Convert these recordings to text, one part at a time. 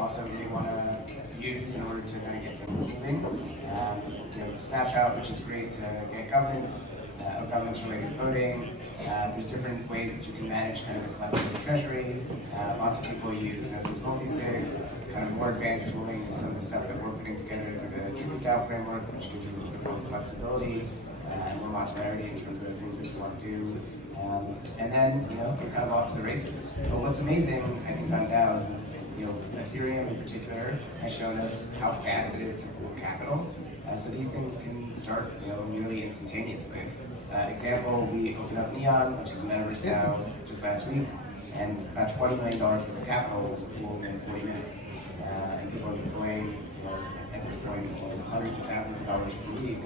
also really want to use in order to kind of get things moving. Snapshot, which is great to get governance, governance-related voting. There's different ways that you can manage kind of the collective treasury. Lots of people use Gnosis multisigs. Kind of more advanced tooling is some of the stuff that we're putting together through the DAO framework, which gives you a little bit more flexibility and more modularity in terms of the things that you want to do. And then, you're kind of off to the races. But what's amazing, I think, on DAOs is, Ethereum in particular has shown us how fast it is to pool capital. So these things can start, nearly instantaneously. Example, we opened up Neon, which is a metaverse DAO, just last week, and about $20 million worth of capital was pooled in 40 minutes. And people are deploying, at this point, hundreds of thousands of dollars per week.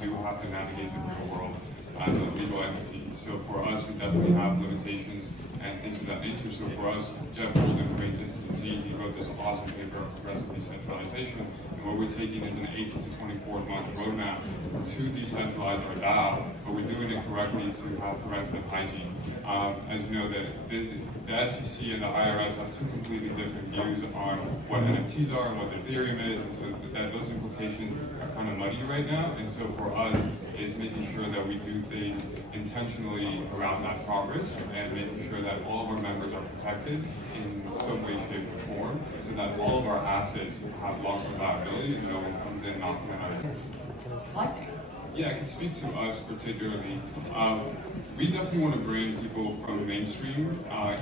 We will have to navigate the real world as a legal entity. So for us, we definitely have limitations and things of that nature. So for us, Jeff Golden from HSTC, he wrote this awesome paper on progressive decentralization. And what we're taking is an 18 to 24-month roadmap to decentralize our DAO, but we're doing it correctly to have preventative hygiene. As you know, the SEC and the IRS have two completely different views on what NFTs are and what Ethereum is, and so those implications are kind of muddy right now. And so for us, it's making sure that we do things intentionally around that progress and making sure that all of our members are protected in some way, shape, or form, so that all of our assets have long-term viability and no one comes in knocking on our door. Yeah, I can speak to us particularly. We definitely want to bring people from mainstream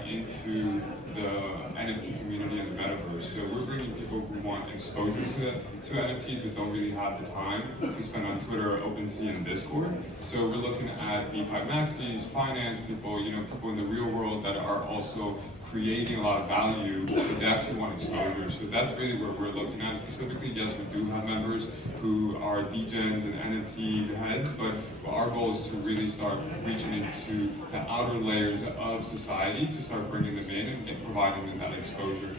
into the NFT community and the metaverse. So we're bringing people who want exposure to NFTs but don't really have the time to spend on Twitter, OpenSea, and Discord. So we're looking at DeFi maxis, finance people, people in the real world that are also creating a lot of value, but they actually want exposure. So that's really where we're looking at. Specifically, yes, we do have members who are degens and NFT heads, but our goal is to really start reaching into the outer layers of society to start bringing them in and providing them that exposure.